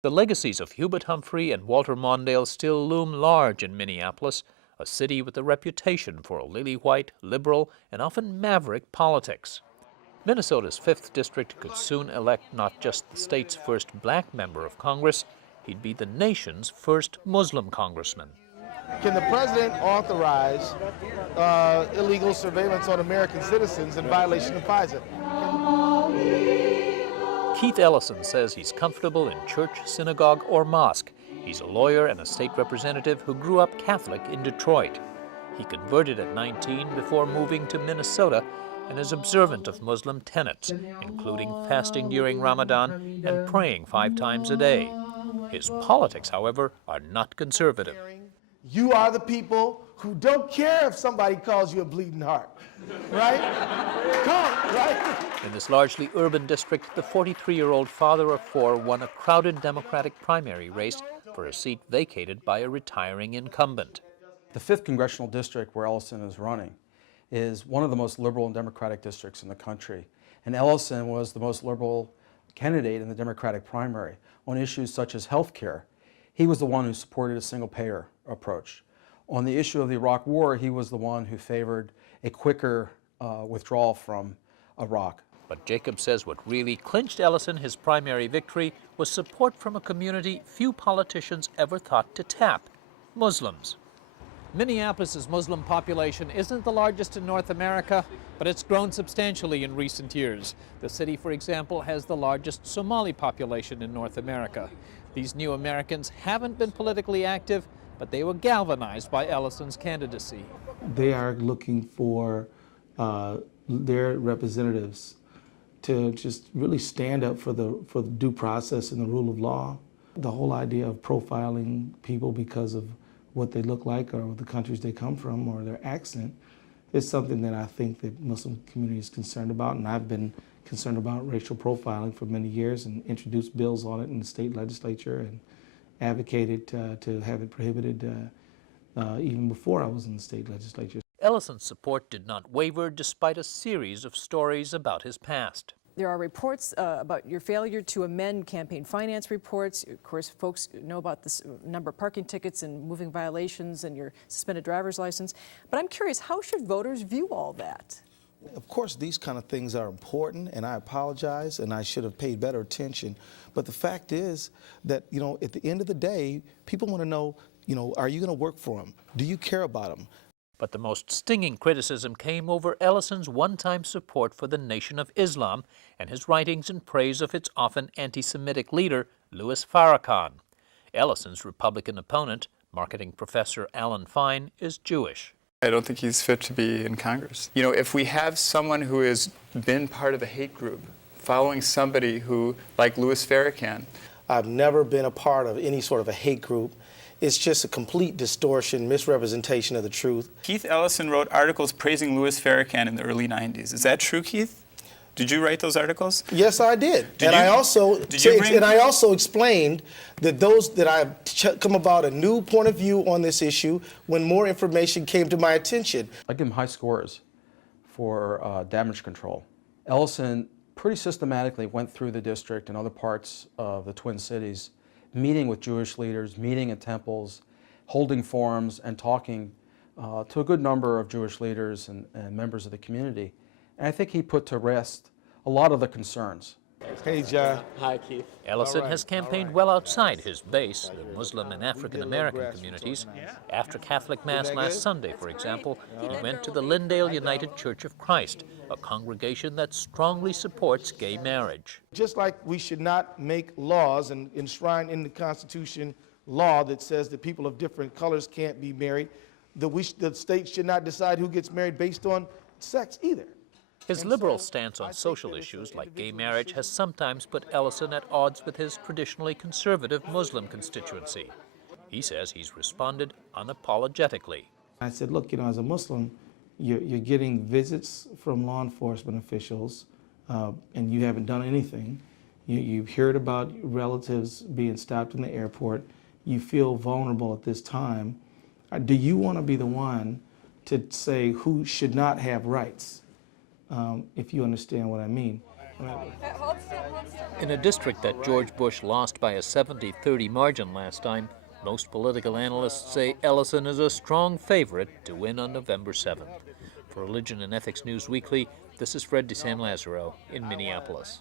The legacies of Hubert Humphrey and Walter Mondale still loom large in Minneapolis, a city with a reputation for lily-white, liberal, and often maverick politics. Minnesota's 5th District could soon elect not just the state's first black member of Congress, he'd be the nation's first Muslim congressman. Can the president authorize illegal surveillance on American citizens in violation of FISA? Keith Ellison says he's comfortable in church, synagogue, or mosque. He's a lawyer and a state representative who grew up Catholic in Detroit. He converted at 19 before moving to Minnesota and is observant of Muslim tenets, including fasting during Ramadan and praying 5 times a day. His politics, however, are not conservative. You are the people who don't care if somebody calls you a bleeding heart, right? Come, right? In this largely urban district, the 43-year-old father of 4 won a crowded Democratic primary race for a seat vacated by a retiring incumbent. The 5th Congressional District, where Ellison is running, is one of the most liberal and democratic districts in the country. And Ellison was the most liberal candidate in the Democratic primary on issues such as health care. He was the one who supported a single-payer approach. On the issue of the Iraq War, he was the one who favored a quicker withdrawal from Iraq. But Jacob says what really clinched Ellison his primary victory was support from a community few politicians ever thought to tap: Muslims. Minneapolis's Muslim population isn't the largest in North America, but it's grown substantially in recent years. The city, for example, has the largest Somali population in North America. These new Americans haven't been politically active, but they were galvanized by Ellison's candidacy. They are looking for their representatives to just really stand up for the due process and the rule of law. The whole idea of profiling people because of what they look like or the countries they come from or their accent is something that I think the Muslim community is concerned about, and I've been concerned about racial profiling for many years and introduced bills on it in the state legislature and advocated to have it prohibited even before I was in the state legislature. Ellison's support did not waver despite a series of stories about his past. There are reports about your failure to amend campaign finance reports. Of course, folks know about the number of parking tickets and moving violations and your suspended driver's license. But I'm curious, how should voters view all that? Of course, these kind of things are important, and I apologize, and I should have paid better attention. But the fact is that, at the end of the day, people want to know, are you going to work for them? Do you care about them? But the most stinging criticism came over Ellison's one-time support for the Nation of Islam and his writings in praise of its often anti-Semitic leader, Louis Farrakhan. Ellison's Republican opponent, marketing professor Alan Fine, is Jewish. I don't think he's fit to be in Congress. If we have someone who has been part of a hate group, following somebody who, like Louis Farrakhan. I've never been a part of any sort of a hate group. It's just a complete distortion, misrepresentation of the truth. Keith Ellison wrote articles praising Louis Farrakhan in the early 90s. Is that true, Keith? Did you write those articles? Yes, I did. I also explained that I've come about a new point of view on this issue when more information came to my attention. I give him high scores for damage control. Ellison pretty systematically went through the district and other parts of the Twin Cities, meeting with Jewish leaders, meeting at temples, holding forums, and talking to a good number of Jewish leaders and members of the community. And I think he put to rest a lot of the concerns. Hey, John. Hi, Keith. Ellison has campaigned well outside his base, the Muslim and African American communities. After Catholic Mass last Sunday, for example, he went to the Lindale United Church of Christ, a congregation that strongly supports gay marriage. Just like we should not make laws and enshrine in the Constitution law that says that people of different colors can't be married, the state should not decide who gets married based on sex either. His liberal stance on social issues like gay marriage has sometimes put Ellison at odds with his traditionally conservative Muslim constituency. He says he's responded unapologetically. I said, look, as a Muslim, you're getting visits from law enforcement officials and you haven't done anything. You've heard about relatives being stopped in the airport. You feel vulnerable at this time. Do you want to be the one to say who should not have rights? If you understand what I mean. In a district that George Bush lost by a 70-30 margin last time, most political analysts say Ellison is a strong favorite to win on November 7th. For Religion and Ethics News Weekly, this is Sam Lazaro in Minneapolis.